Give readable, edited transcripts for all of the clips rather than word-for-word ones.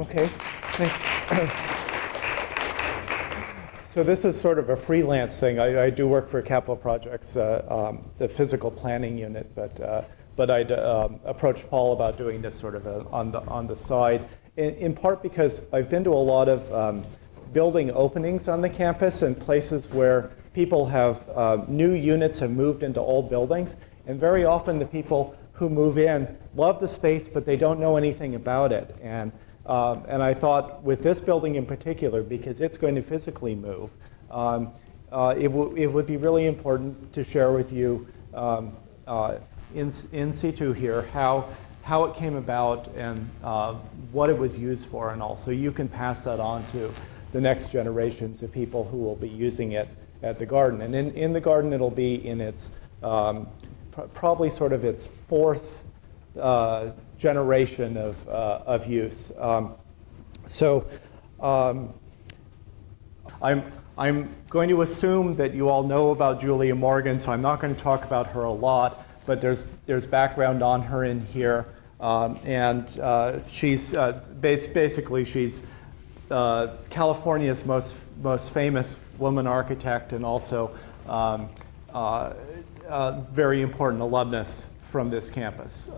Okay, thanks. So this is sort of a freelance thing. I do work for Capital Projects, the physical planning unit, but I'd approached Paul about doing this sort of on the side, in part because I've been to a lot of building openings on the campus and places where people have, new units have moved into old buildings, and very often the people who move in love the space, but they don't know anything about it. And I thought with this building in particular, because it's going to physically move, it would be really important to share with you in situ here how it came about and what it was used for and all. So you can pass that on to the next generations of people who will be using it at the garden. And in the garden, it'll be in its probably sort of its fourth generation of use. I'm going to assume that you all know about Julia Morgan, so I'm not going to talk about her a lot, but there's background on her in here. She's basically she's California's most famous woman architect, and also very important alumnus from this campus.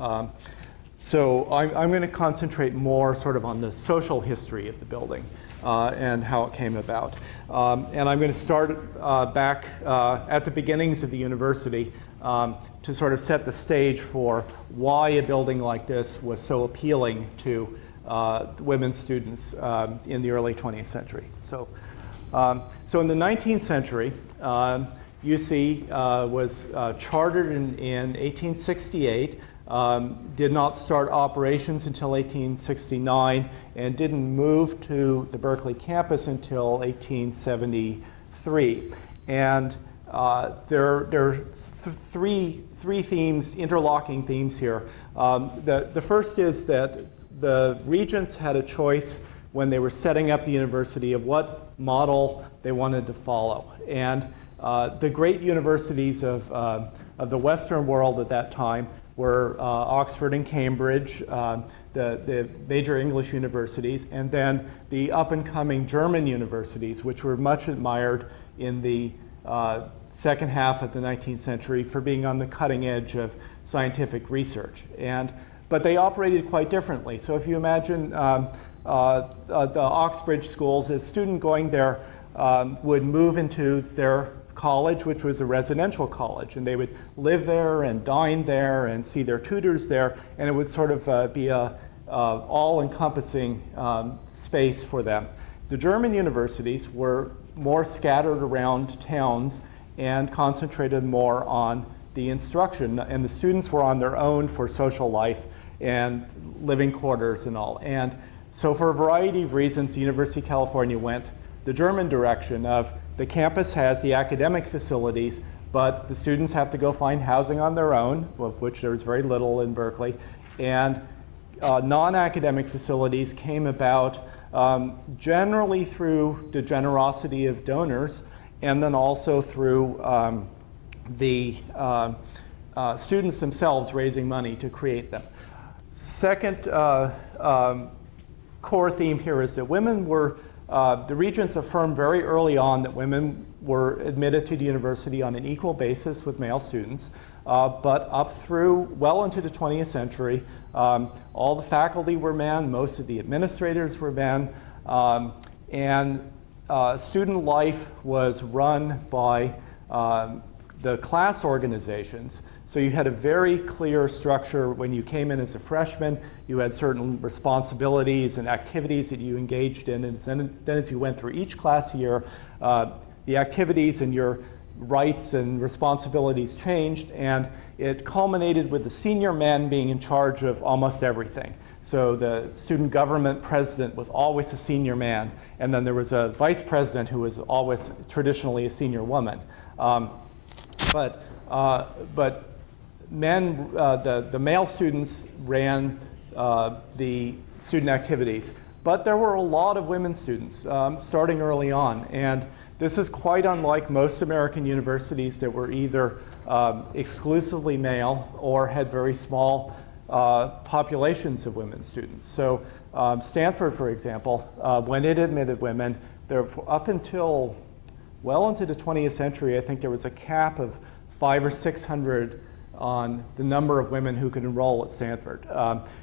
So I'm going to concentrate more sort of on the social history of the building and how it came about. And I'm going to start back at the beginnings of the university to sort of set the stage for why a building like this was so appealing to women students in the early 20th century. So in the 19th century, UC was chartered in 1868, did not start operations until 1869, and didn't move to the Berkeley campus until 1873. And there are three themes, interlocking themes here. The first is that the regents had a choice when they were setting up the university of what model they wanted to follow. And the great universities of the Western world at that time were Oxford and Cambridge, the major English universities, and then the up-and-coming German universities, which were much admired in the second half of the 19th century for being on the cutting edge of scientific research. But they operated quite differently. So if you imagine the Oxbridge schools, a student going there would move into their college, which was a residential college, and they would live there and dine there and see their tutors there, and it would sort of be a all-encompassing space for them. The German universities were more scattered around towns and concentrated more on the instruction, and the students were on their own for social life and living quarters and all. And so for a variety of reasons, the University of California went the German direction of the campus has the academic facilities, but the students have to go find housing on their own, of which there's very little in Berkeley. And non-academic facilities came about generally through the generosity of donors, and then also through the students themselves raising money to create them. Second core theme here is that women were the regents affirmed very early on that women were admitted to the university on an equal basis with male students, but up through well into the 20th century, all the faculty were men, most of the administrators were men, and student life was run by the class organizations. So you had a very clear structure when you came in as a freshman. You had certain responsibilities and activities that you engaged in, and then as you went through each class year, the activities and your rights and responsibilities changed, and it culminated with the senior men being in charge of almost everything. So the student government president was always a senior man, and then there was a vice president who was always traditionally a senior woman. But men, the male students ran the student activities, but there were a lot of women students starting early on, and this is quite unlike most American universities that were either exclusively male or had very small populations of women students. So Stanford, for example, when it admitted women, there, up until well into the 20th century, I think there was a cap of 500 or 600 on the number of women who could enroll at Stanford.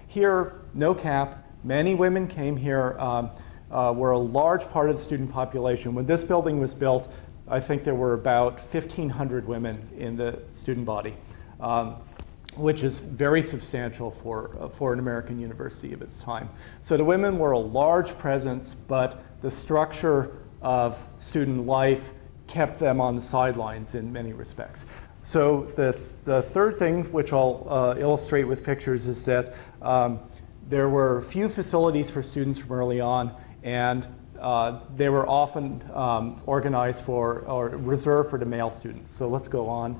Here, no cap. Many women came here, were a large part of the student population. When this building was built, I think there were about 1,500 women in the student body, which is very substantial for an American university of its time. So the women were a large presence, but the structure of student life kept them on the sidelines in many respects. So the third thing, which I'll illustrate with pictures, is that there were few facilities for students from early on, and they were often organized for or reserved for the male students. So let's go on.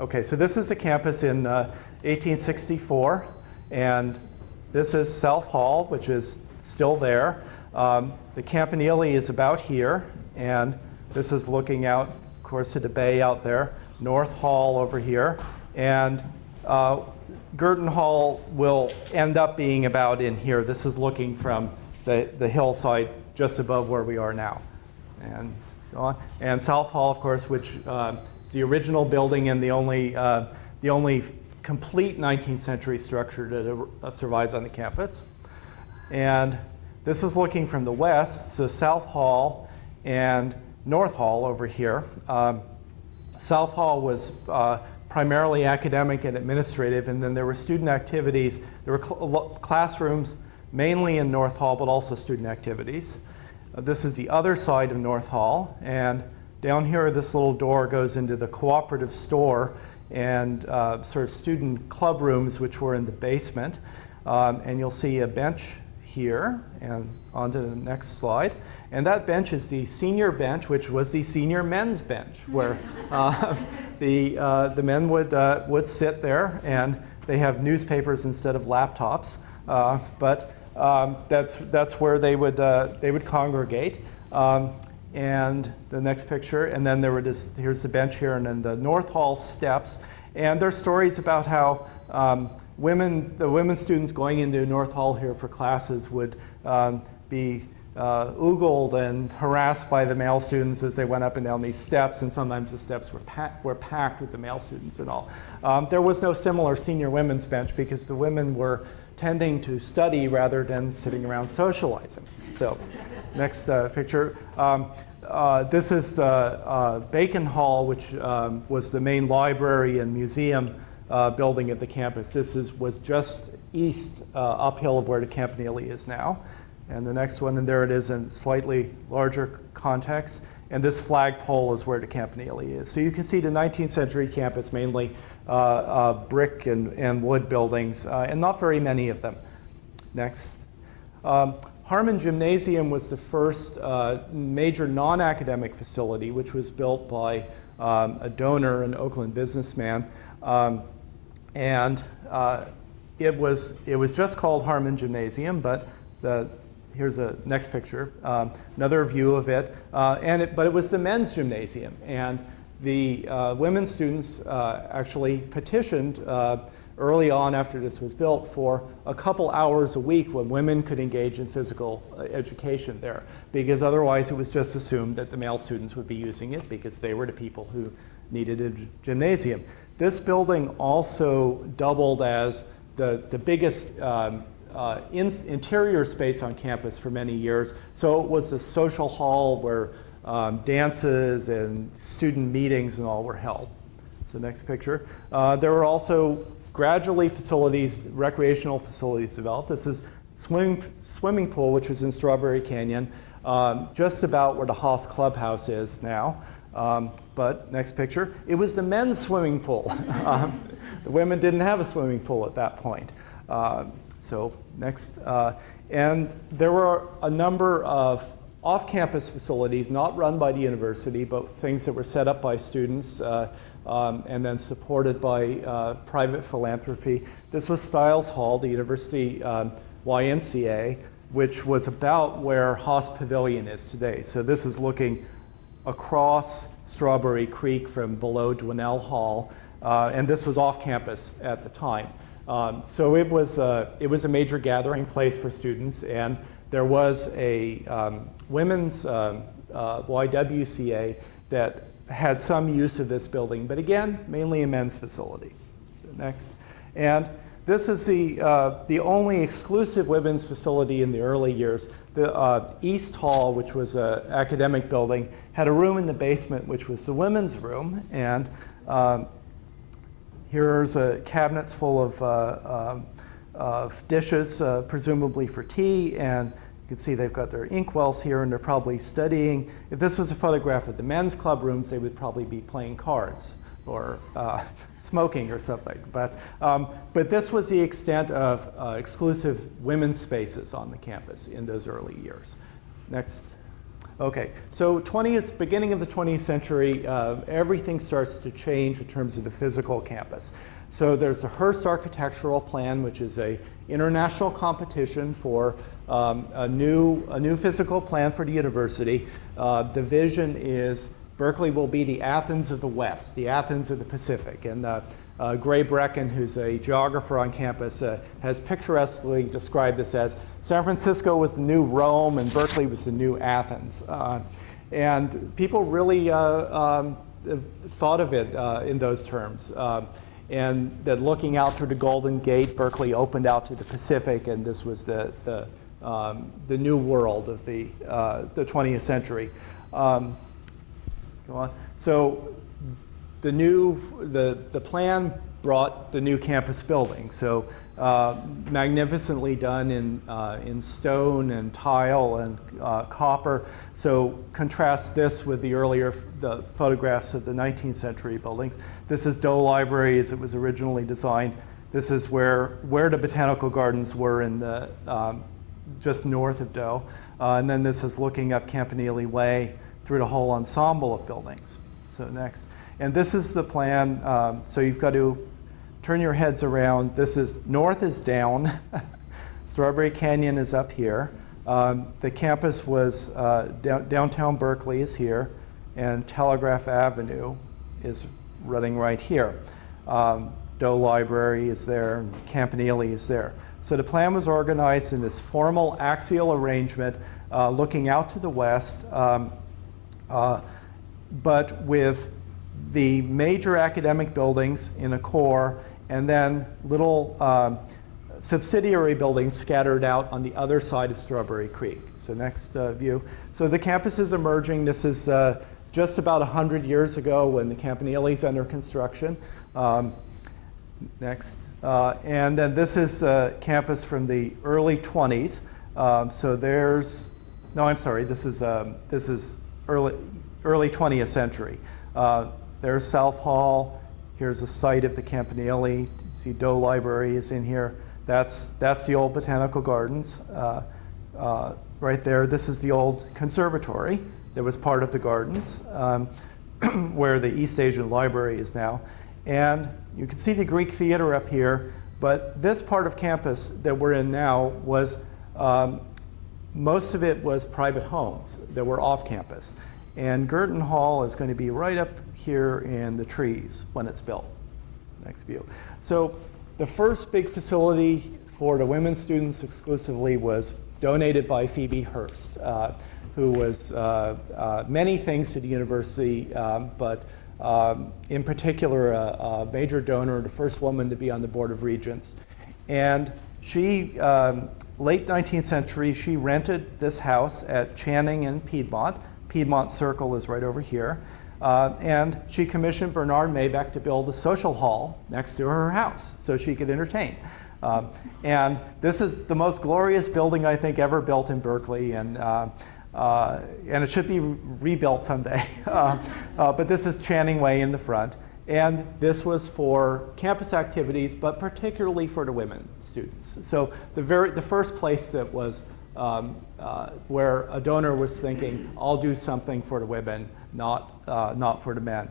Okay, so this is the campus in 1864, and this is South Hall, which is still there. The Campanile is about here, and this is looking out, of course, to the bay out there. North Hall over here, and Girton Hall will end up being about in here. This is looking from the hillside just above where we are now. And go on. And South Hall, of course, which is the original building and the only complete 19th century structure that survives on the campus. And this is looking from the west, so South Hall and North Hall over here. South Hall was primarily academic and administrative, and then there were student activities. There were classrooms mainly in North Hall, but also student activities. This is the other side of North Hall, and down here this little door goes into the cooperative store and sort of student club rooms, which were in the basement. And you'll see a bench here, and on to the next slide. And that bench is the senior bench, which was the senior men's bench, where the men would sit there, and they have newspapers instead of laptops. But that's where they would congregate. And the next picture, and then here's the bench here, and then the North Hall steps. And there's stories about how the women students going into North Hall here for classes would be oogled and harassed by the male students as they went up and down these steps, and sometimes the steps were packed with the male students and all. There was no similar senior women's bench because the women were tending to study rather than sitting around socializing. So, next picture. This is the Bacon Hall, which was the main library and museum building at the campus. This was just east uphill of where the Campanile is now. And the next one, and there it is in slightly larger context. And this flagpole is where the Campanile is. So you can see the 19th century campus, mainly brick and wood buildings, and not very many of them. Next. Harmon Gymnasium was the first major non-academic facility, which was built by a donor, an Oakland businessman. And it was just called Harmon Gymnasium, but here's a next picture, another view of it. But it was the men's gymnasium, and the women students actually petitioned early on after this was built for a couple hours a week when women could engage in physical education there, because otherwise it was just assumed that the male students would be using it because they were the people who needed a gymnasium. This building also doubled as the biggest interior space on campus for many years. So it was a social hall where dances and student meetings and all were held. So next picture. There were also gradually recreational facilities developed. This is swimming pool, which was in Strawberry Canyon, just about where the Haas Clubhouse is now. But next picture, it was the men's swimming pool. The women didn't have a swimming pool at that point. So next, and there were a number of off-campus facilities, not run by the university, but things that were set up by students and then supported by private philanthropy. This was Stiles Hall, the university YMCA, which was about where Haas Pavilion is today. So this is looking across Strawberry Creek from below Dwinell Hall, and this was off campus at the time. So it was a major gathering place for students, and there was a women's YWCA that had some use of this building, but again, mainly a men's facility. So next. And this is the only exclusive women's facility in the early years. The East Hall, which was an academic building, had a room in the basement, which was the women's room. And here's cabinets full of dishes, presumably for tea. And you can see they've got their inkwells here, and they're probably studying. If this was a photograph of the men's club rooms, they would probably be playing cards or smoking or something. But this was the extent of exclusive women's spaces on the campus in those early years. Next. Okay, so beginning of the 20th century, everything starts to change in terms of the physical campus. So there's the Hearst Architectural Plan, which is a international competition for a new physical plan for the university. The vision is Berkeley will be the Athens of the West, the Athens of the Pacific. And Gray Brecken, who's a geographer on campus, has picturesquely described this as San Francisco was the new Rome and Berkeley was the new Athens. And people really thought of it in those terms. And that looking out through the Golden Gate, Berkeley opened out to the Pacific, and this was the new world of the 20th century. Go on. So the plan brought the new campus building. So magnificently done in stone and tile and copper. So contrast this with the photographs of the 19th century buildings. This is Doe Library as it was originally designed. This is where the Botanical Gardens were in the just north of Doe. And then this is looking up Campanile Way through the whole ensemble of buildings. So next. And this is the plan. So you've got to turn your heads around. This is north is down. Strawberry Canyon is up here. The campus was downtown Berkeley is here, and Telegraph Avenue is running right here. Doe Library is there, and Campanile is there. So the plan was organized in this formal axial arrangement looking out to the west, but with the major academic buildings in a core, and then little subsidiary buildings scattered out on the other side of Strawberry Creek. So next view. So the campus is emerging. This is just about 100 years ago when the Campanile is under construction. Next. And then this is campus from the early 20s. So there's, no, I'm sorry, this is early 20th century. There's South Hall. Here's a site of the Campanile. See Doe Library is in here. That's the old Botanical Gardens right there. This is the old conservatory that was part of the gardens, where the East Asian Library is now. And you can see the Greek Theater up here, but this part of campus that we're in now was, most of it was private homes that were off campus. And Girton Hall is going to be right up here in the trees when it's built. Next view. So the first big facility for the women students exclusively was donated by Phoebe Hearst, who was many things to the university, but in particular a major donor, the first woman to be on the Board of Regents. And she, late 19th century, she rented this house at Channing and Piedmont. Piedmont Circle is right over here. And she commissioned Bernard Maybeck to build a social hall next to her house so she could entertain. And this is the most glorious building I think ever built in Berkeley, and it should be rebuilt someday. But this is Channing Way in the front. And this was for campus activities, but particularly for the women students. So the first place that was where a donor was thinking, I'll do something for the women, not for the men.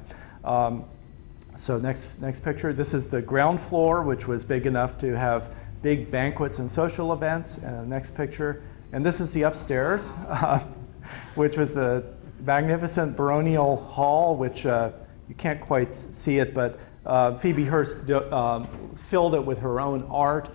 So next picture. This is the ground floor, which was big enough to have big banquets and social events. Next picture. And this is the upstairs, which was a magnificent baronial hall, which you can't quite see it, but Phoebe Hearst filled it with her own art,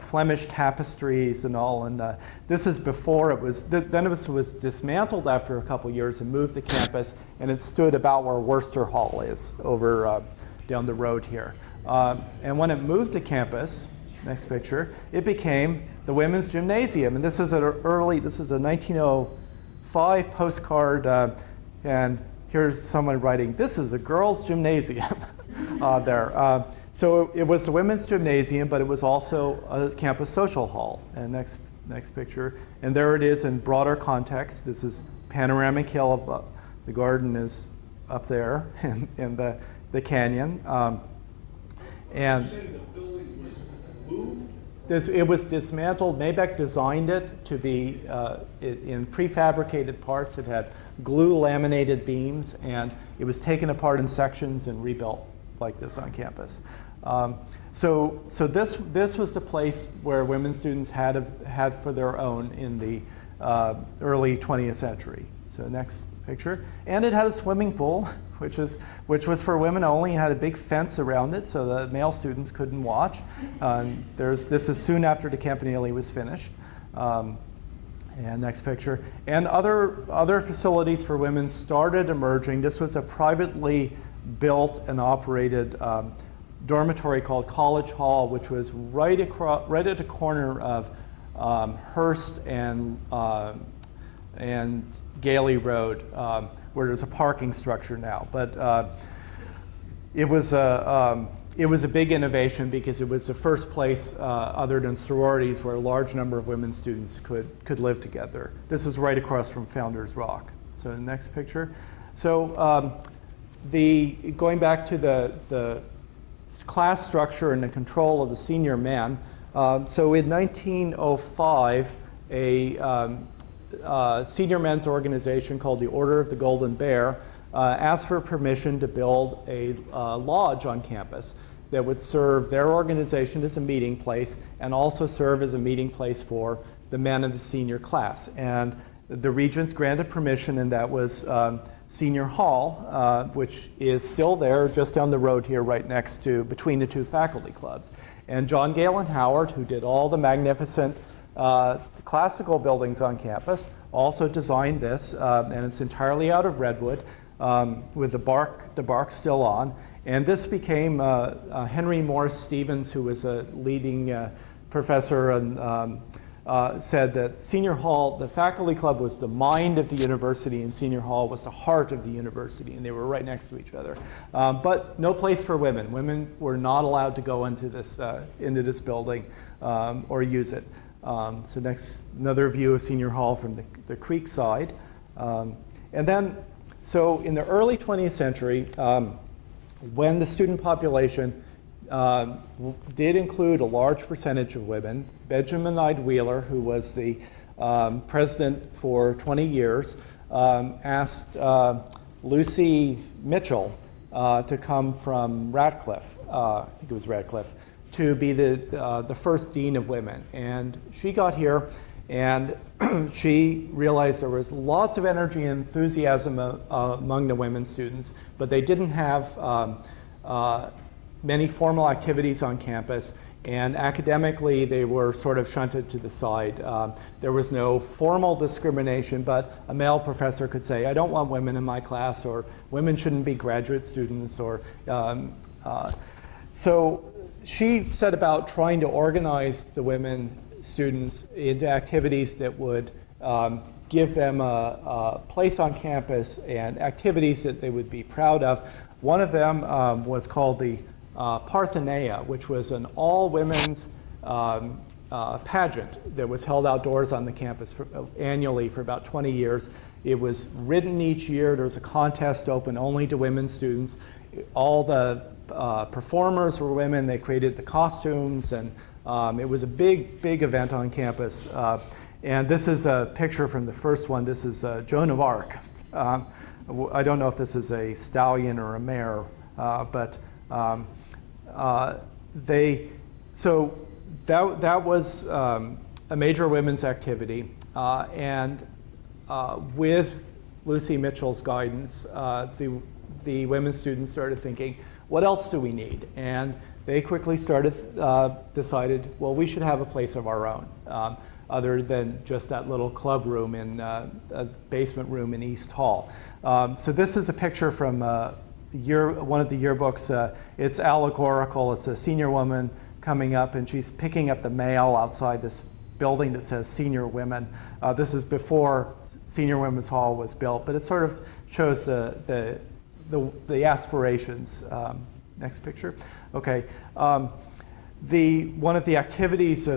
Flemish tapestries and all. And this is before it was, then it was dismantled after a couple years and moved to campus, and it stood about where Worcester Hall is, over down the road here. And when it moved to campus, next picture, it became the Women's Gymnasium. And this is this is a 1905 postcard, and here's someone writing, "This is a girls' gymnasium," there. So it was the Women's Gymnasium, but it was also a campus social hall. And next picture. And there it is in broader context. This is panoramic hill. The garden is up there in the canyon. And the building was moved? it was dismantled. Mabeck designed it to be in prefabricated parts. It had glue laminated beams, and it was taken apart in sections and rebuilt like this on campus. So this was the place where women students had for their own in the early 20th century. So next picture. And it had a swimming pool, which was for women only. It had a big fence around it so the male students couldn't watch. This is soon after the Campanile was finished. And next picture. And other facilities for women started emerging. This was a privately built and operated dormitory called College Hall, which was right at the corner of Hearst and Gailey Road, where there's a parking structure now. But it was a big innovation because it was the first place, other than sororities, where a large number of women students could live together. This is right across from Founders Rock. So the next picture. So going back to the class structure and the control of the senior men. So in 1905, a senior men's organization called the Order of the Golden Bear asked for permission to build a lodge on campus that would serve their organization as a meeting place and also serve as a meeting place for the men of the senior class. And the regents granted permission, and that was Senior Hall, which is still there just down the road here right next to, between the two faculty clubs. And John Galen Howard, who did all the magnificent classical buildings on campus, also designed this, and it's entirely out of redwood with the bark still on. And this became Henry Morris Stevens, who was a leading professor and said that Senior Hall, the faculty club was the mind of the university, and Senior Hall was the heart of the university, and they were right next to each other. But no place for women. Women were not allowed to go into this building or use it. So next, another view of Senior Hall from the creek side. And then, so in the early 20th century, when the student population did include a large percentage of women, Benjamin Knight Wheeler, who was the president for 20 years, asked Lucy Mitchell to come from Radcliffe, I think it was Radcliffe, to be the first dean of women. And she got here, and she realized there was lots of energy and enthusiasm among the women students, but they didn't have many formal activities on campus, and academically they were sort of shunted to the side. There was no formal discrimination, but a male professor could say, I don't want women in my class, or women shouldn't be graduate students, or so she set about trying to organize the women students into activities that would give them a place on campus and activities that they would be proud of. One of them was called the Parthenaea, which was an all-women's pageant that was held outdoors on the campus annually for about 20 years. It was written each year. There was a contest open only to women students. All the performers were women. They created the costumes, and it was a big, big event on campus. And this is a picture from the first one. This is Joan of Arc. I don't know if this is a stallion or a mare, but so that was a major women's activity, and with Lucy Mitchell's guidance, the women students started thinking, what else do we need? And they quickly decided, well, we should have a place of our own, other than just that little club room in a basement room in East Hall. So this is a picture from one of the yearbooks. It's allegorical. It's a senior woman coming up, and she's picking up the mail outside this building that says Senior Women. This is before Senior Women's Hall was built, but it sort of shows the aspirations. Next picture. Okay. One of the activities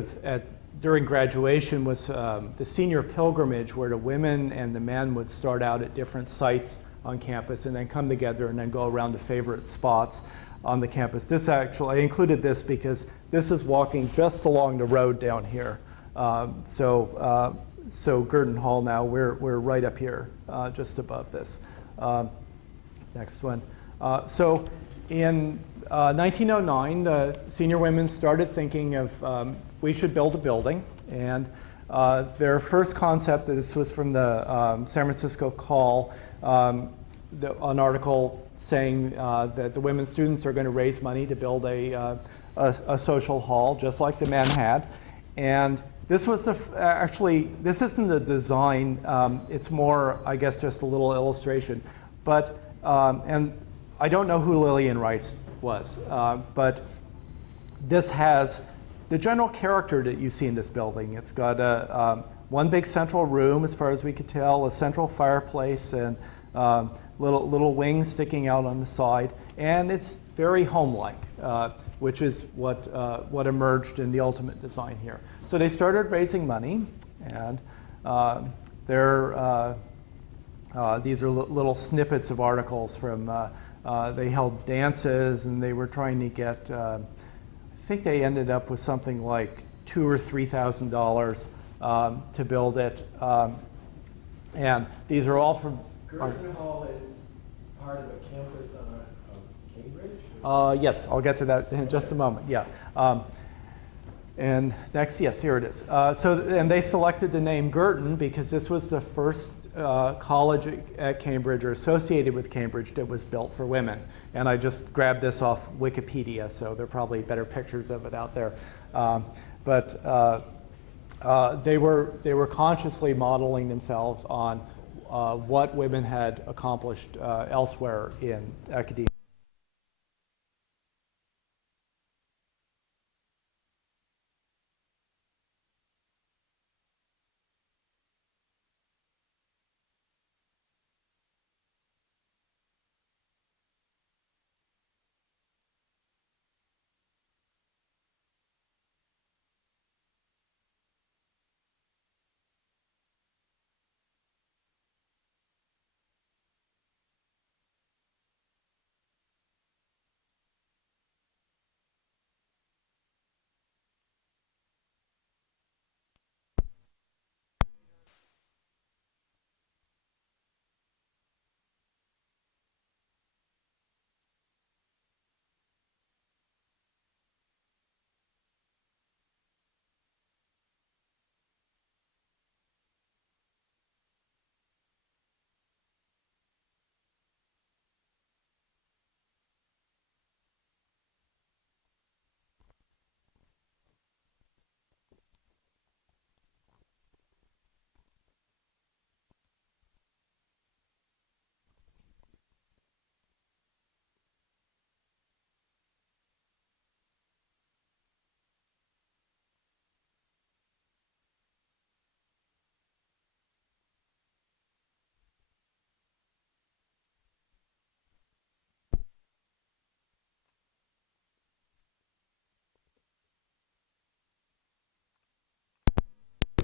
during graduation was the senior pilgrimage, where the women and the men would start out at different sites on campus and then come together and then go around to favorite spots on the campus. I included this because this is walking just along the road down here. So Girton Hall now, we're right up here, just above this. Next one. So in 1909, the senior women started thinking of we should build a building, and their first concept, this was from the San Francisco Call, an article saying that the women students are going to raise money to build a social hall, just like the men had. And this was actually, this isn't the design, it's more, I guess, just a little illustration. But, and I don't know who Lillian Rice was, but this has the general character that you see in this building. It's got one big central room, as far as we could tell, a central fireplace, and little wings sticking out on the side, and it's very home-like, which is what emerged in the ultimate design here. So they started raising money, and these are little snippets of articles from. They held dances, and they were trying to get. I think they ended up with something like $2,000 or $3,000 to build it, and these are all from. Girton Hall is part of a campus of Cambridge? Yes, I'll get to that in just a moment. Yeah. And next, yes, here it is. And they selected the name Girton because this was the first college at Cambridge, or associated with Cambridge, that was built for women. And I just grabbed this off Wikipedia, so there are probably better pictures of it out there. But they were consciously modeling themselves on what women had accomplished elsewhere in academia.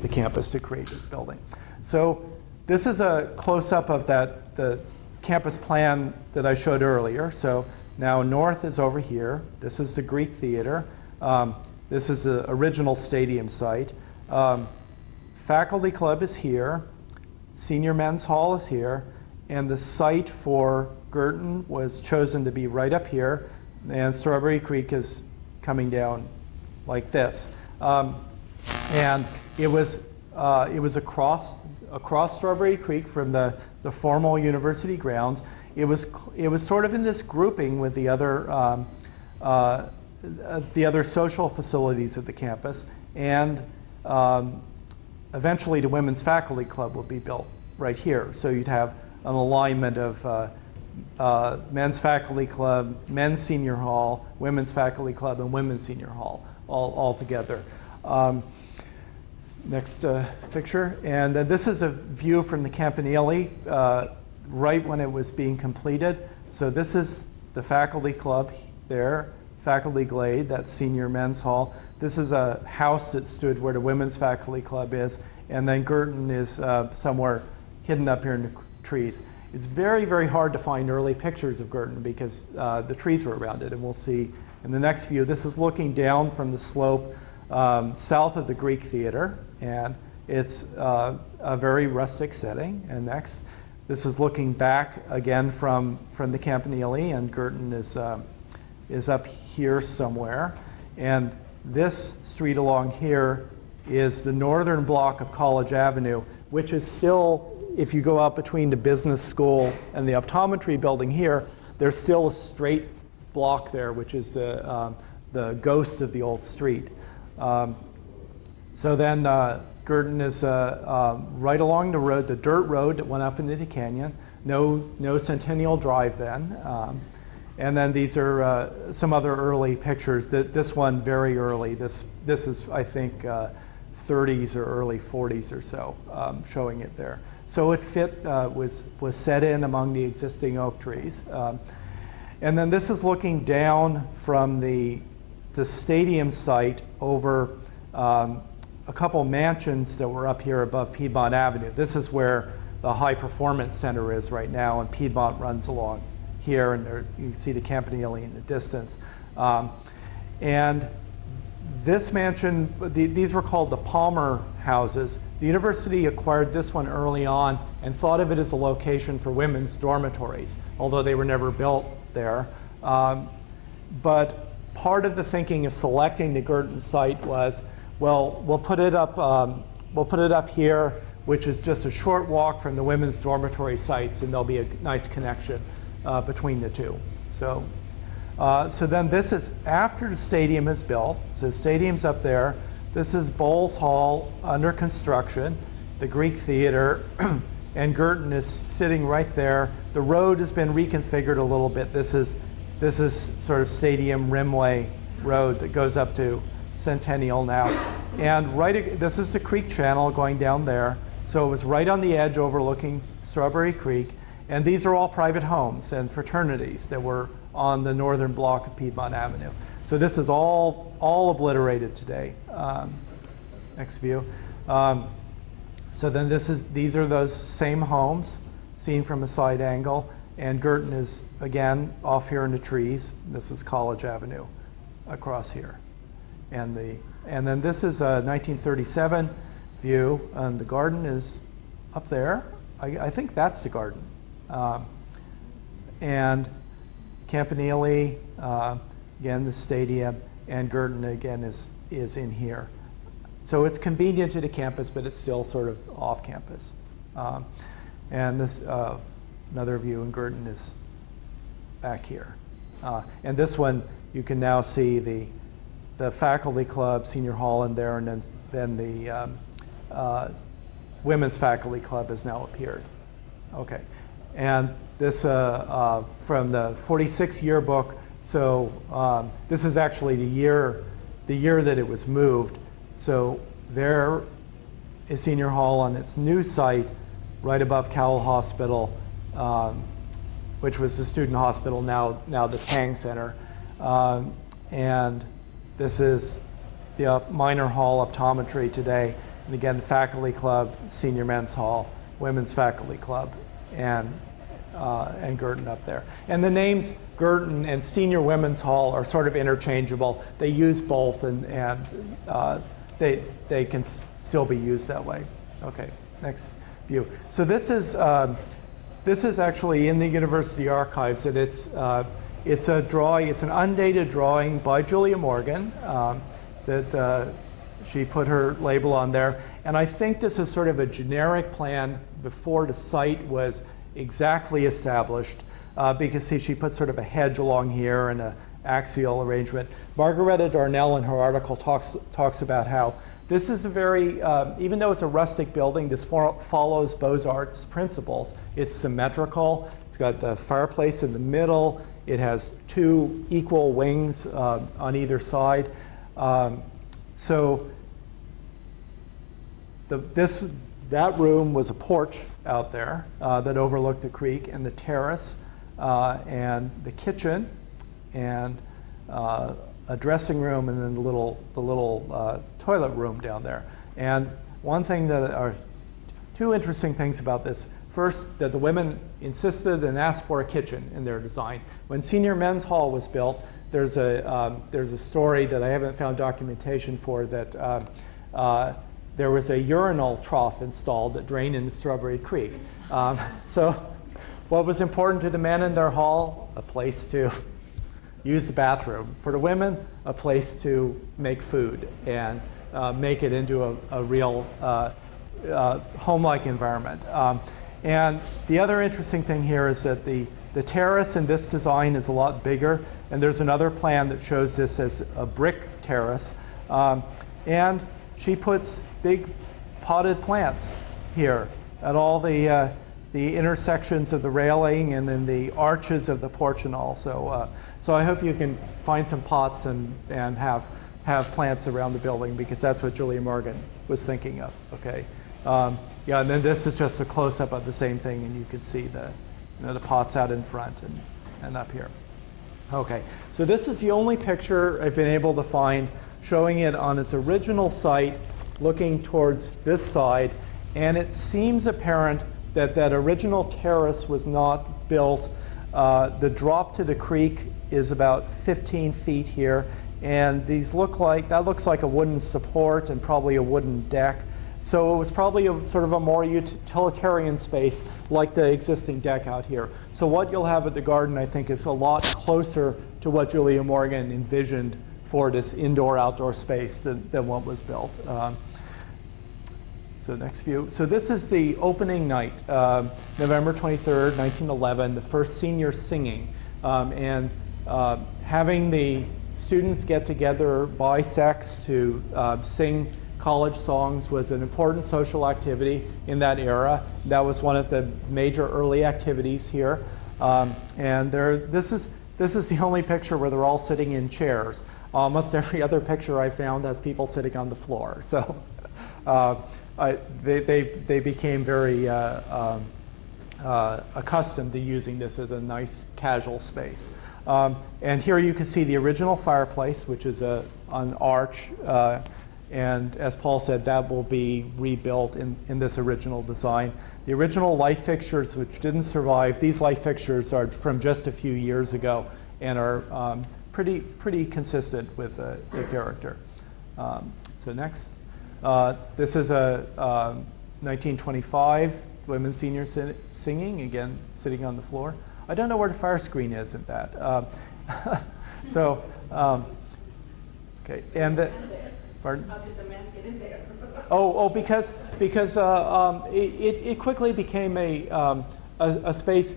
The campus to create this building. So this is a close-up of the campus plan that I showed earlier. So now north is over here. This is the Greek Theater. This is the original stadium site. Faculty Club is here. Senior Men's Hall is here. And the site for Girton was chosen to be right up here. And Strawberry Creek is coming down like this. And it was across Strawberry Creek from the formal university grounds. It was sort of in this grouping with the other the other social facilities of the campus, and eventually the Women's Faculty Club will be built right here. So you'd have an alignment of Men's Faculty Club, Men's Senior Hall, Women's Faculty Club, and Women's Senior Hall all together. Next picture. And this is a view from the Campanile right when it was being completed. So this is the Faculty Club there, Faculty Glade, that's Senior Men's Hall. This is a house that stood where the Women's Faculty Club is, and then Girton is somewhere hidden up here in the trees. It's very, very hard to find early pictures of Girton because the trees were around it, and we'll see in the next view. This is looking down from the slope south of the Greek Theater, and it's a very rustic setting. And next, this is looking back again from the Campanile, and Girton is up here somewhere. And this street along here is the northern block of College Avenue, which is still, if you go out between the business school and the optometry building here, there's still a straight block there, which is the ghost of the old street. So then Girton is right along the road, the dirt road that went up into the canyon. No Centennial Drive then. And then these are some other early pictures. This one very early. This is, I think, 30s or early 40s or so, showing it there. So it was set in among the existing oak trees. And then this is looking down from the stadium site over a couple mansions that were up here above Piedmont Avenue. This is where the High Performance Center is right now, and Piedmont runs along here, and you can see the Campanile in the distance. And this mansion, these were called the Palmer houses. The university acquired this one early on and thought of it as a location for women's dormitories, although they were never built there. But part of the thinking of selecting the Girton site was, well, we'll put it up here, which is just a short walk from the women's dormitory sites, and there'll be a nice connection between the two. So then this is after the stadium is built. So the stadium's up there. This is Bowles Hall under construction, the Greek Theater, and Girton is sitting right there. The road has been reconfigured a little bit. This is sort of Stadium Rimway Road that goes up to Centennial now. And this is the creek channel going down there. So it was right on the edge overlooking Strawberry Creek. And these are all private homes and fraternities that were on the northern block of Piedmont Avenue. So this is all obliterated today. Next view. So then these are those same homes seen from a side angle. And Girton is, again, off here in the trees. This is College Avenue across here. And then this is a 1937 view, and the garden is up there. I think that's the garden. And Campanile, again, the stadium, and Girton, again, is in here. So it's convenient to the campus, but it's still sort of off campus. And this, another view in Girton is back here. And this one, you can now see the faculty club, senior hall in there, and then the women's faculty club has now appeared. Okay. And this from the 46 yearbook. So this is actually the year that it was moved. So there is Senior Hall on its new site, right above Cowell Hospital, which was the student hospital, now the Tang Center. And this is the minor hall optometry today. And again, faculty club, senior men's hall, women's faculty club, and Girton up there. And the names Girton and Senior Women's Hall are sort of interchangeable. They use both, and they can still be used that way. Okay, next view. So this is actually in the university archives, and it's a drawing. It's an undated drawing by Julia Morgan that she put her label on there. And I think this is sort of a generic plan before the site was exactly established, because see, she put sort of a hedge along here and axial arrangement. Margareta Darnell in her article talks about how this is a very, even though it's a rustic building, this follows Beaux-Arts principles. It's symmetrical. It's got the fireplace in the middle. It has two equal wings on either side. So that room was a porch out there that overlooked the creek, and the terrace, and the kitchen, and a dressing room, and then the little toilet room down there. And one thing that are two interesting things about this. First, that the women insisted and asked for a kitchen in their design. When Senior Men's Hall was built, there's a story that I haven't found documentation for that there was a urinal trough installed that drained into Strawberry Creek. So what was important to the men in their hall? A place to use the bathroom. For the women, a place to make food and make it into a real home-like environment. And the other interesting thing here is that the terrace in this design is a lot bigger, and there's another plan that shows this as a brick terrace. And she puts big potted plants here at all the intersections of the railing and in the arches of the porch and all. So I hope you can find some pots and have plants around the building, because that's what Julia Morgan was thinking of. Okay. Yeah, and then this is just a close-up of the same thing, and you can see the pots out in front and up here. Okay, so this is the only picture I've been able to find showing it on its original site, looking towards this side, and it seems apparent that that original terrace was not built. The drop to the creek is about 15 feet here, and that looks like a wooden support and probably a wooden deck. So it was probably sort of a more utilitarian space like the existing deck out here. So what you'll have at the garden, I think, is a lot closer to what Julia Morgan envisioned for this indoor-outdoor space than what was built. So next view. So this is the opening night, November 23rd, 1911, the first senior singing. And having the students get together by sex to sing college songs was an important social activity in that era. That was one of the major early activities here. And this is the only picture where they're all sitting in chairs. Almost every other picture I found has people sitting on the floor. So they became very accustomed to using this as a nice casual space. And here you can see the original fireplace, which is an arch. And as Paul said, that will be rebuilt in this original design. The original light fixtures, which didn't survive, these light fixtures are from just a few years ago and are pretty consistent with the character. So next, this is a 1925 women's senior singing, again, sitting on the floor. I don't know where the fire screen is in that. So, okay, and the, pardon? How did the man get in there? Because it quickly became a space.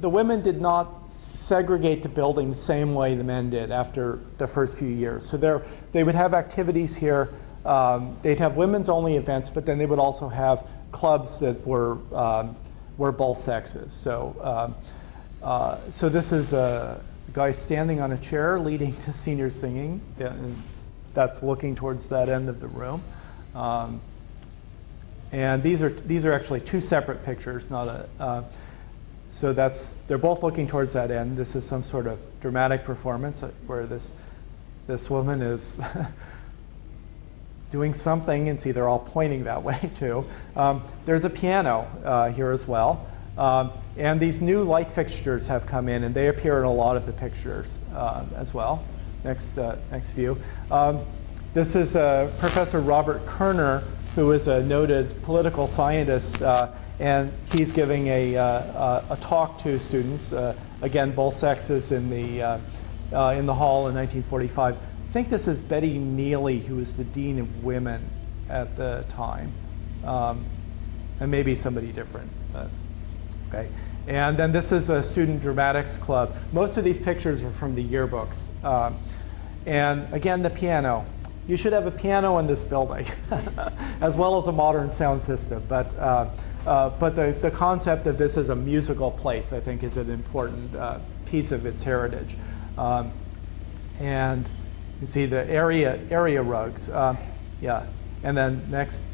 The women did not segregate the building the same way the men did after the first few years. So they would have activities here. They'd have women's only events, but then they would also have clubs that were both sexes. So this is a guy standing on a chair leading to senior singing. And that's looking towards that end of the room. And these are actually two separate pictures, not a. So they're both looking towards that end. This is some sort of dramatic performance where this woman is doing something, and see they're all pointing that way too. There's a piano here as well. And these new light fixtures have come in, and they appear in a lot of the pictures as well. Next view. This is Professor Robert Kerner, who is a noted political scientist, and he's giving a talk to students, again, both sexes in the hall in 1945. I think this is Betty Neely, who was the Dean of Women at the time, and maybe somebody different. Okay, And then this is a student dramatics club. Most of these pictures are from the yearbooks. And again, the piano. You should have a piano in this building, as well as a modern sound system. But the concept of this as a musical place, I think, is an important piece of its heritage. And you see the area rugs. Yeah, and then next.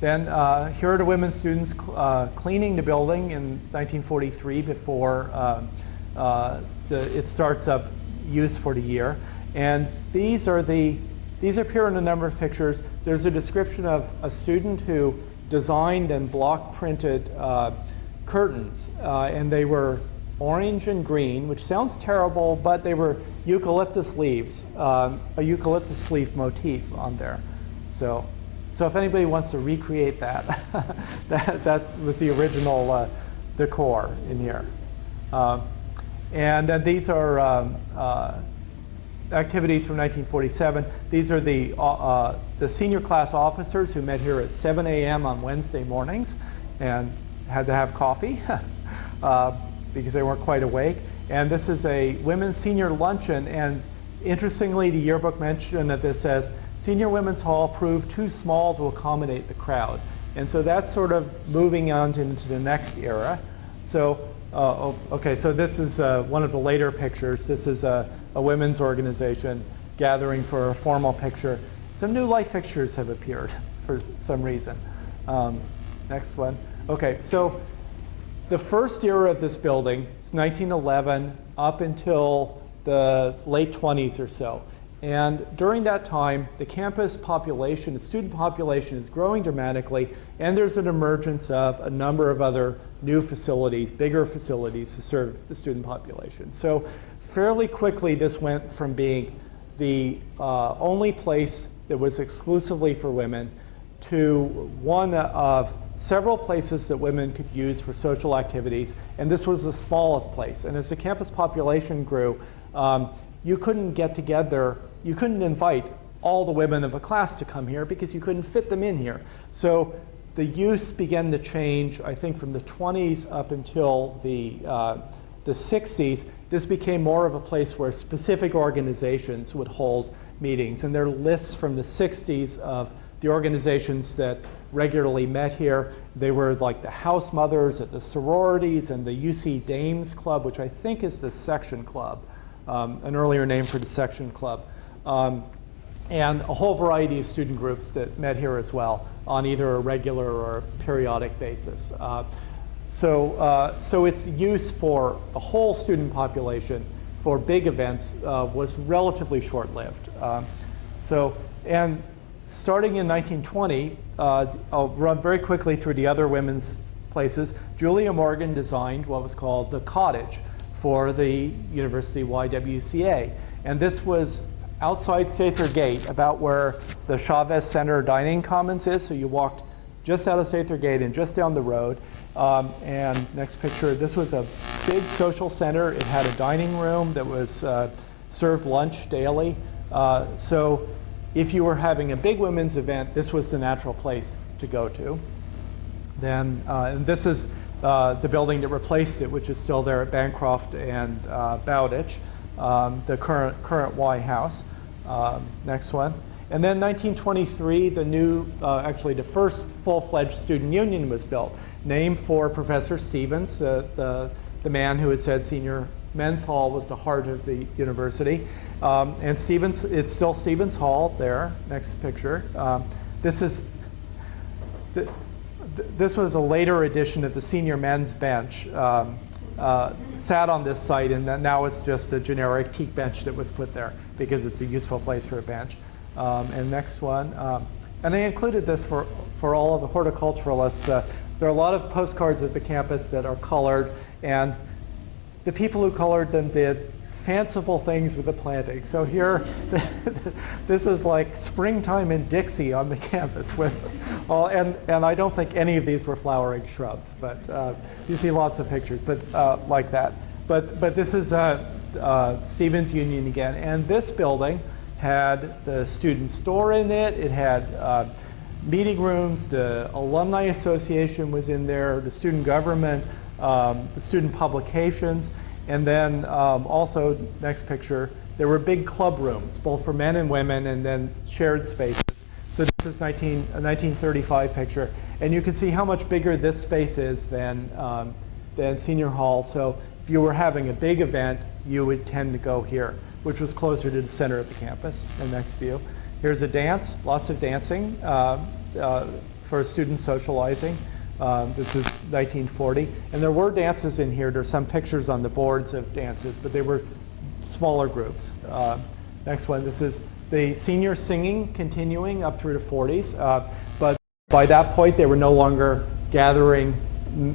Then here are the women students cleaning the building in 1943 before it starts up use for the year. And these appear in a number of pictures. There's a description of a student who designed and block printed curtains, and they were orange and green, which sounds terrible, but they were eucalyptus leaves, a eucalyptus leaf motif on there. So if anybody wants to recreate that, that was the original decor in here. And then these are activities from 1947. These are the senior class officers who met here at 7 a.m. on Wednesday mornings and had to have coffee because they weren't quite awake. And this is a women's senior luncheon. And interestingly, the yearbook mentioned that this says, Senior Women's Hall proved too small to accommodate the crowd. And so that's sort of moving on into the next era. So, okay, so this is one of the later pictures. This is a women's organization gathering for a formal picture. Some new light fixtures have appeared for some reason. Next one. Okay, so the first era of this building is 1911 up until the late 20s or so. And during that time, the campus population, the student population is growing dramatically, and there's an emergence of a number of other new facilities, bigger facilities to serve the student population. So fairly quickly, this went from being the only place that was exclusively for women to one of several places that women could use for social activities, and this was the smallest place. And as the campus population grew, you couldn't get together, you couldn't invite all the women of a class to come here because you couldn't fit them in here. So the use began to change, I think, from the 20s up until the 60s. This became more of a place where specific organizations would hold meetings. And there are lists from the 60s of the organizations that regularly met here. They were like the house mothers at the sororities and the UC Dames Club, which I think is the section club. An earlier name for the section club, and a whole variety of student groups that met here as well on either a regular or periodic basis. So its use for the whole student population for big events was relatively short-lived. And starting in 1920, I'll run very quickly through the other women's places. Julia Morgan designed what was called the cottage for the University YWCA. And this was outside Sather Gate, about where the Chavez Center Dining Commons is. So you walked just out of Sather Gate and just down the road. And next picture, this was a big social center. It had a dining room that was served lunch daily. So if you were having a big women's event, this was the natural place to go to. Then, and this is the building that replaced it, which is still there at Bancroft and Bowditch, the current Y House. Next one. And then 1923, the new, actually the first full-fledged student union was built, named for Professor Stevens, the man who had said Senior Men's Hall was the heart of the university. And Stevens, it's still Stevens Hall there. Next picture. This was a later edition of the Senior Men's Bench. Sat on this site, and now it's just a generic teak bench that was put there because it's a useful place for a bench. And next one. And I included this for all of the horticulturalists. There are a lot of postcards at the campus that are colored, and the people who colored them did fanciful things with the planting. So here, this is like springtime in Dixie on the campus with all, and I don't think any of these were flowering shrubs, but you see lots of pictures, but like that. But this is Stevens Union again, and this building had the student store in it. It had meeting rooms. The Alumni Association was in there. The student government. the student publications, and then also, next picture, there were big club rooms, both for men and women, and then shared spaces. So this is a 1935 picture. And you can see how much bigger this space is than Senior Hall. So if you were having a big event, you would tend to go here, which was closer to the center of the campus. The next view. Here's a dance, lots of dancing for students socializing. This is 1940. And there were dances in here. There's some pictures on the boards of dances, but they were smaller groups. Next one, this is the senior singing continuing up through the 40s. But by that point, they were no longer gathering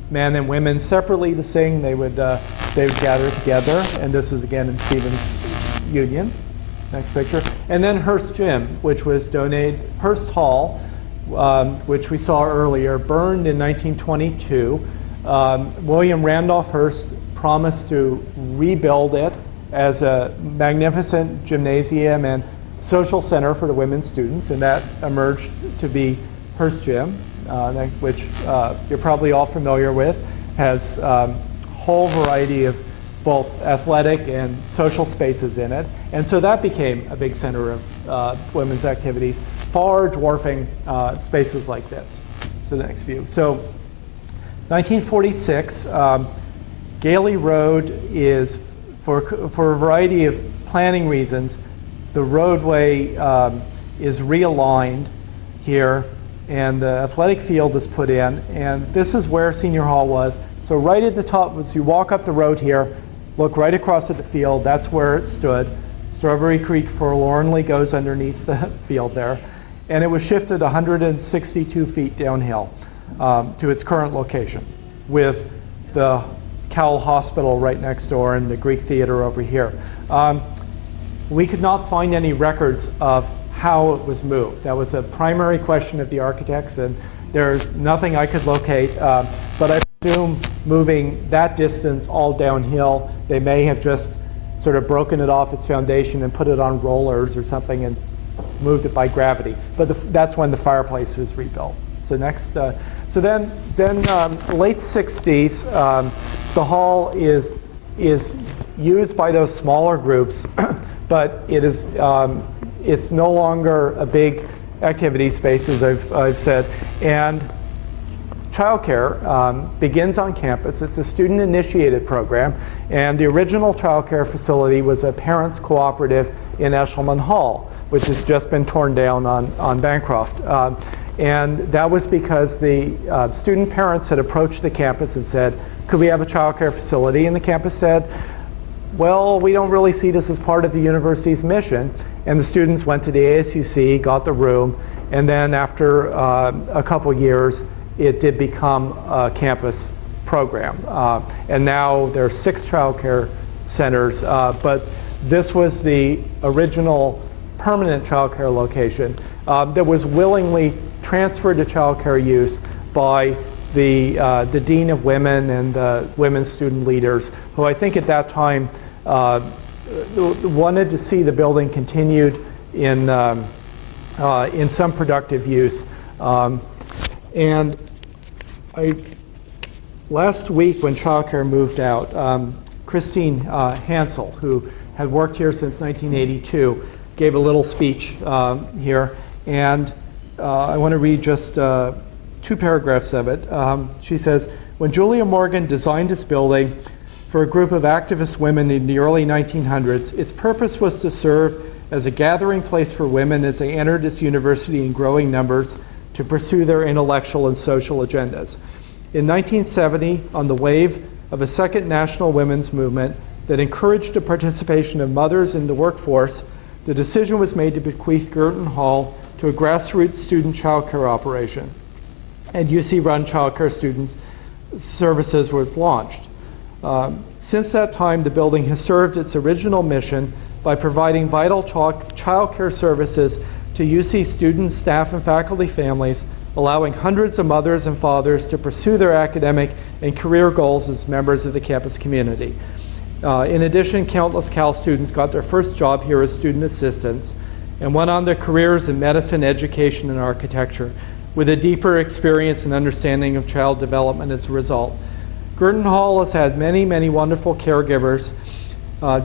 men and women separately to sing. They would gather together. And this is again in Stevens Union. Next picture. And then Hearst Gym, which was donated. Hearst Hall, which we saw earlier, burned in 1922. William Randolph Hearst promised to rebuild it as a magnificent gymnasium and social center for the women's students, and that emerged to be Hearst Gym, which you're probably all familiar with, has a whole variety of both athletic and social spaces in it. And so that became a big center of women's activities, far dwarfing spaces like this. So the next view. So 1946, Gailey Road is, for a variety of planning reasons, the roadway is realigned here, and the athletic field is put in, and this is where Senior Hall was. So right at the top, as you walk up the road here, look right across at the field, that's where it stood. Strawberry Creek forlornly goes underneath the field there, and it was shifted 162 feet downhill to its current location, with the Cowell Hospital right next door and the Greek Theater over here. We could not find any records of how it was moved. That was a primary question of the architects, and there's nothing I could locate, but I presume moving that distance all downhill, they may have just sort of broken it off its foundation and put it on rollers or something and moved it by gravity. But that's when the fireplace was rebuilt. So next, so then late 60s, the hall is used by those smaller groups, but it is it's no longer a big activity space, as I've said, and childcare begins on campus. It's a student-initiated program, and the original childcare facility was a parents' cooperative in Eshelman Hall, which has just been torn down on Bancroft. And that was because the student parents had approached the campus and said, could we have a childcare facility? And the campus said, well, we don't really see this as part of the university's mission. And the students went to the ASUC, got the room, and then after a couple years, it did become a campus program. And now there are 6 childcare centers, but this was the original permanent childcare location that was willingly transferred to childcare use by the Dean of Women and the women's student leaders, who I think at that time wanted to see the building continued in some productive use. And last week when childcare moved out, Christine Hansel, who had worked here since 1982, gave a little speech here, and I want to read just 2 paragraphs of it. She says, when Julia Morgan designed this building for a group of activist women in the early 1900s, its purpose was to serve as a gathering place for women as they entered this university in growing numbers to pursue their intellectual and social agendas. In 1970, on the wave of a second national women's movement that encouraged the participation of mothers in the workforce, the decision was made to bequeath Girton Hall to a grassroots student childcare operation, and UC-run childcare students services was launched. Since that time, the building has served its original mission by providing vital childcare services to UC students, staff, and faculty families, allowing hundreds of mothers and fathers to pursue their academic and career goals as members of the campus community. In addition, countless Cal students got their first job here as student assistants and went on their careers in medicine, education, and architecture with a deeper experience and understanding of child development as a result. Girton Hall has had many, many wonderful caregivers.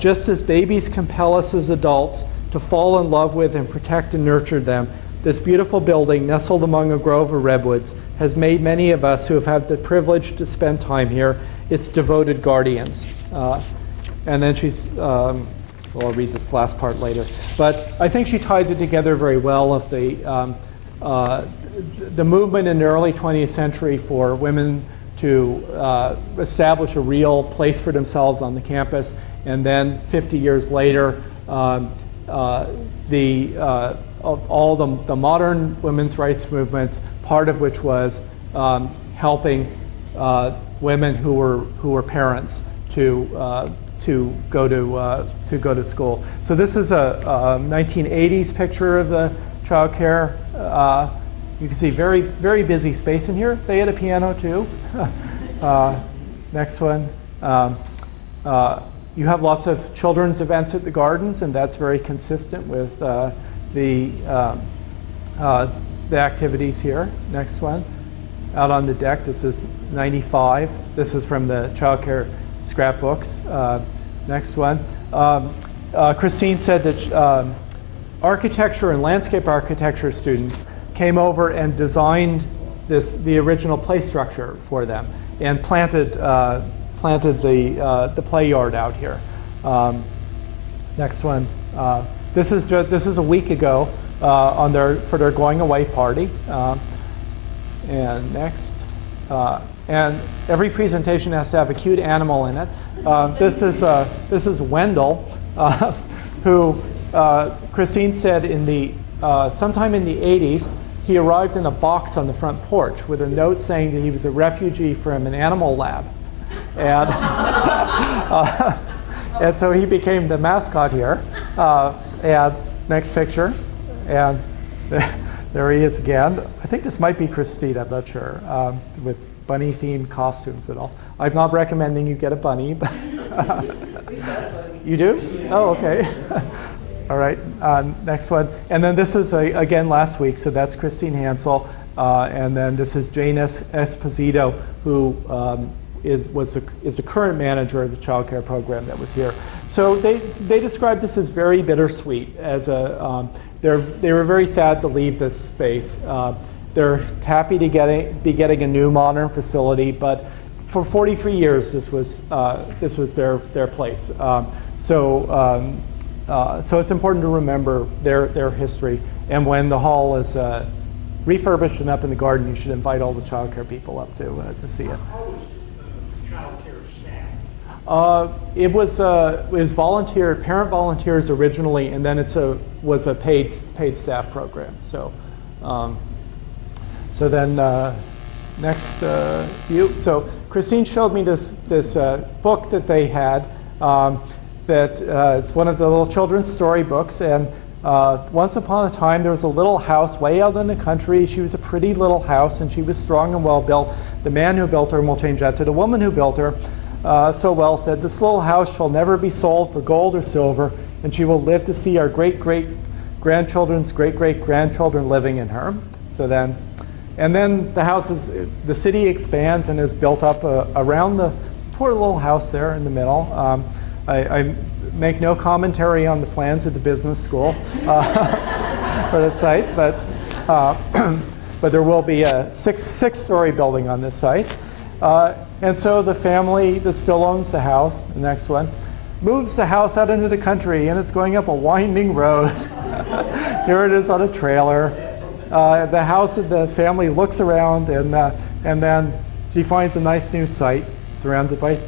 Just as babies compel us as adults to fall in love with and protect and nurture them, this beautiful building, nestled among a grove of redwoods, has made many of us who have had the privilege to spend time here its devoted guardians. And then she's, well, I'll read this last part later. But I think she ties it together very well of the movement in the early 20th century for women to establish a real place for themselves on the campus. And then 50 years later, all the modern women's rights movements, part of which was helping women who were parents to go to school. So this is a 1980s picture of the child care. You can see very, very busy space in here. They had a piano too. Next one. You have lots of children's events at the gardens, and that's very consistent with the activities here. Next one. Out on the deck, this is 95. This is from the child care scrapbooks. Next one. Christine said that architecture and landscape architecture students came over and designed the original play structure for them and planted the play yard out here. Next one. This is a week ago for their going away party. And next. And every presentation has to have a cute animal in it. This is Wendell, who Christine said sometime in the 80s, he arrived in a box on the front porch with a note saying that he was a refugee from an animal lab. And, and so he became the mascot here. And next picture. And there he is again. I think this might be Christine, I'm not sure, with bunny-themed costumes and all. I'm not recommending you get a bunny, but you do? Oh, okay. All right, next one. And then this is, again, last week, so that's Christine Hansel. And then this is Jane Esposito, who is the current manager of the child care program that was here. So they described this as very bittersweet. As they were very sad to leave this space. They're happy to be getting a new modern facility, but for 43 years this was their place. So it's important to remember their history. And when the hall is refurbished and up in the garden, you should invite all the child care people up to see it. How was the child care staff? It was parent volunteers originally, and then was a paid staff program. So so then next view. So Christine showed me this book that they had. It's one of the little children's storybooks, and once upon a time there was a little house way out in the country. She was a pretty little house, and she was strong and well built. The man who built her, and we'll change that to the woman who built her, so well said, "This little house shall never be sold for gold or silver, and she will live to see our great-great-grandchildren's great-great-grandchildren living in her." So then, and then the city expands and is built up around the poor little house there in the middle. I make no commentary on the plans of the business school for the site, but there will be a six-story building on this site. And so the family that still owns the house, the next one, moves the house out into the country, and it's going up a winding road. Here it is on a trailer. The house of the family looks around, and then she finds a nice new site surrounded by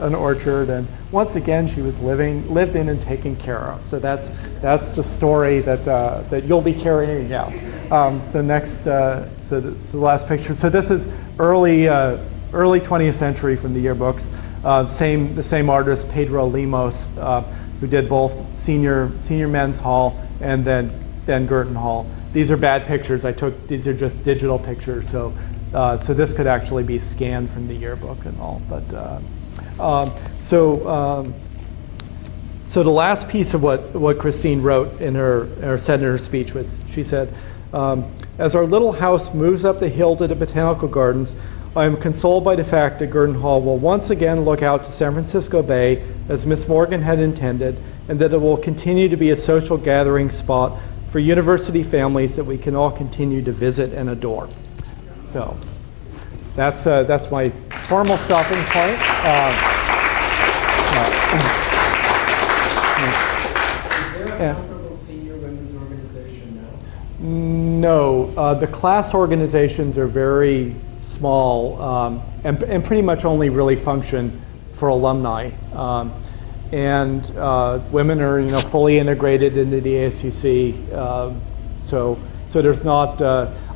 an orchard, and once again she was lived in and taken care of. So that's the story that you'll be carrying out. So next, so the last picture. So this is early 20th century from the yearbooks. The same artist, Pedro Lemos, who did both senior men's hall and then Girton Hall. These are bad pictures. These are just digital pictures. So this could actually be scanned from the yearbook and all. But so the last piece of what Christine wrote said in her speech was, she said, "As our little house moves up the hill to the Botanical Gardens, I am consoled by the fact that Girton Hall will once again look out to San Francisco Bay as Miss Morgan had intended, and that it will continue to be a social gathering spot for university families that we can all continue to visit and adore. So that's my formal stopping point. Is there a comparable senior women's organization now? No, the class organizations are very small and pretty much only really function for alumni. And women are fully integrated into the ASUC. So there's not.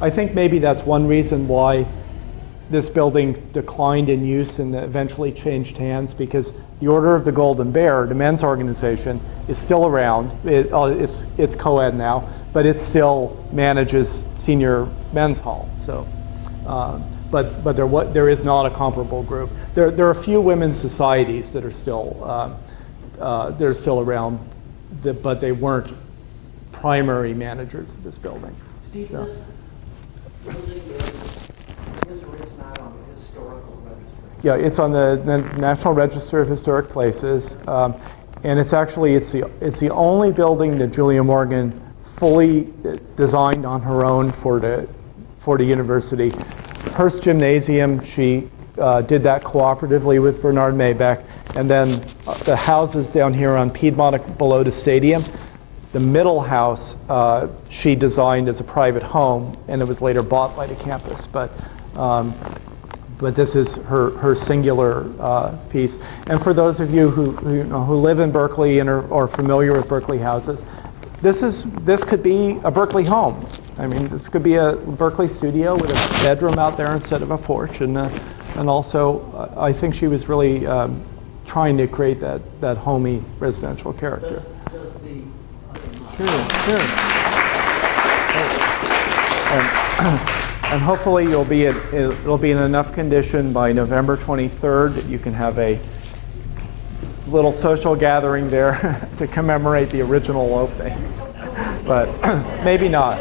I think maybe that's one reason why this building declined in use and eventually changed hands, because the Order of the Golden Bear, the men's organization, is still around. It's co-ed now, but it still manages senior men's hall. So, but there is not a comparable group. There are a few women's societies that are still around, but they weren't primary managers of this building. Steve, So. this building is not on the historical register. Yeah, it's on the National Register of Historic Places, and it's the only building that Julia Morgan fully designed on her own for the university. Hearst Gymnasium, she did that cooperatively with Bernard Maybeck, and then the houses down here on Piedmont below the stadium, the middle house she designed as a private home, and it was later bought by the campus. But this is her singular piece. And for those of you who live in Berkeley and are familiar with Berkeley houses, this could be a Berkeley home. I mean, this could be a Berkeley studio with a bedroom out there instead of a porch, and also I think she was really trying to create that homey residential character. Does the Sure. And hopefully it'll be in enough condition by November 23rd that you can have a little social gathering there to commemorate the original opening. But maybe not.